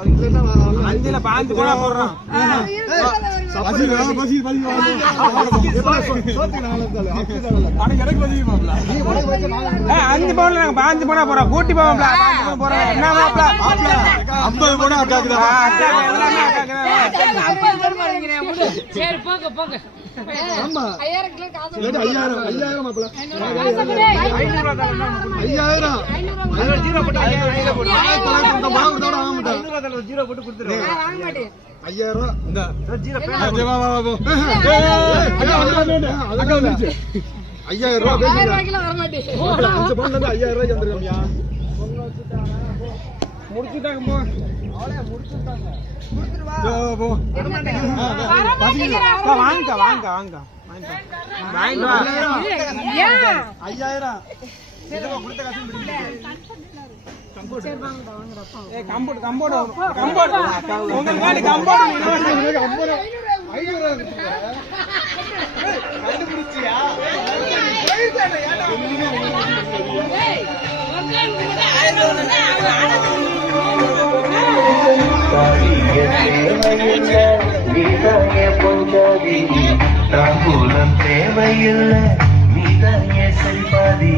அஞ்சுல பாஞ்சு போனா போடுறான். அஞ்சு பவுன்ல நாங்க பாஞ்சு போனா போறோம். கூட்டி போவோம்ல போறோம். என்ன மாப்பிள 50 போனா அக்காக்கு தான். எல்லாமே அக்காக்கு தான். சரி போங்க போங்க. ஆமா 5000 மாப்பிள 5000 ஜீரோ போட்டு 5000 போட்டு 500 ஜீரோ போட்டு கொடுத்துறேன். வாங்க மாட்டேன் 5000 இந்த ஜீரோ பேனா வா வா வா. அக்கா வந்துச்சு 5000 ரூபாய் பேசுங்க. 1000 ரூபாய்க்கு வர மாட்டேன். இந்த பவுன்ல இருந்து 5000 ரூபாய்க்கு வந்துருக்கோம்யா. முடிச்சிட்டாங்க போ. அவளே முடிச்சிட்டாங்க. முடிச்சிரு வா. போ. வாங்க வாங்க வாங்க. வாங்க வா. 5000 இதோ கொடுத்த காசு பிடிங்க. கம்போர்ட் ஏ கம்போர்ட் கம்போர்ட் கம்போர்ட் உங்களுக்கு வேண்டி கம்போர்ட் 500 கண்டுபிடிச்சியா தாம்பூலம் தேவையில்லை நீதானே சரிபாதி